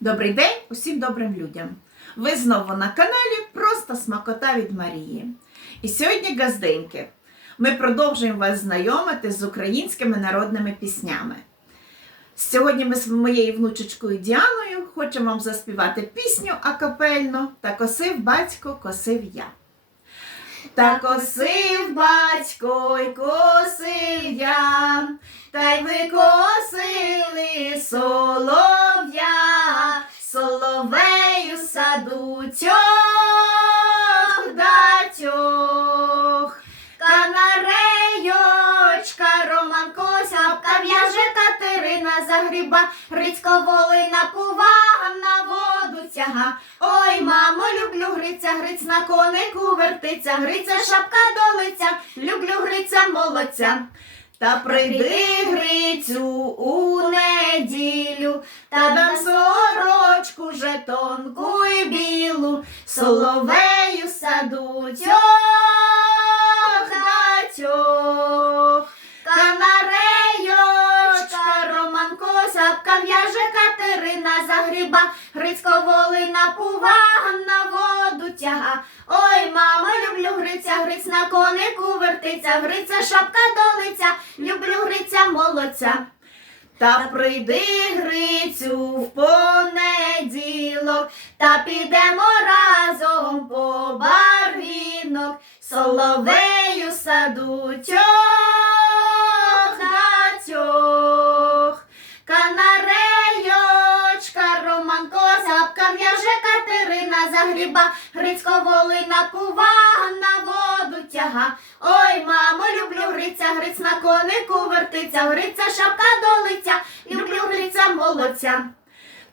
Добрий день усім добрим людям! Ви знову на каналі Просто Смакота від Марії. І сьогодні, газденьки, ми продовжуємо вас знайомити з українськими народними піснями. Сьогодні ми з моєю внучечкою Діаною хочемо вам заспівати пісню акапельну та косив батько, косив я. Та косив батько й косив я, та й викосили солов'я, соловею Загріба, Грицько Волина повага на воду тяга. Ой, мамо, люблю Гриця, Гриць на конику вертиться, Гриця шапка до лиця, люблю Гриця молодця. Та прийди Грицю у неділю, та дам сорочку жетонку й білу, соловею в Косапка, в'яже Катерина загріба, Грицько Волина повага на воду тяга. Ой, мамо, люблю Гриця, Гриць на конику вертиться, Гриця шапка до лиця, люблю Гриця молодця. Та прийди Грицю в понеділок, та підемо разом по барвінок, соловею в Катерина загріба, Грицько Волина повага на воду тяга. Ой, мамо, люблю Гриця, Гриць на конику вертиться, Гриця шапка до лиця, люблю Гриця молодця.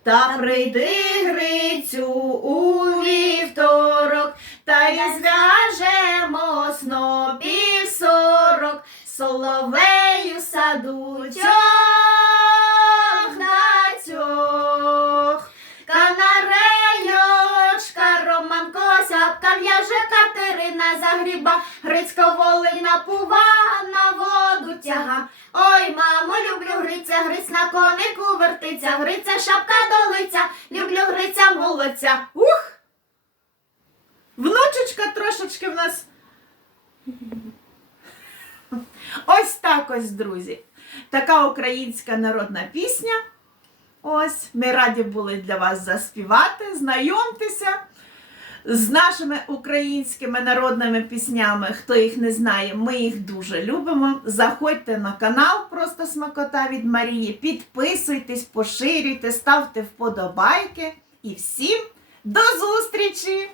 Та прийди Грицю у вівторок, та й зв'яжемо снопів сорок, соловею в Косяпка, в'яже Катерина загріба, Грицько Волина повага на воду тяга. Ой, мамо, люблю Гриця, Гриць на конику вертиться, Гриця шапка до лиця, люблю Гриця молодця. Ух! Внучечка трошечки в нас. Ось так ось, друзі. Така українська народна пісня. Ось, ми раді були для вас заспівати. Знайомтеся з нашими українськими народними піснями. Хто їх не знає, ми їх дуже любимо. Заходьте на канал Просто Смакота від Марії, підписуйтесь, поширюйте, ставте вподобайки. І всім до зустрічі!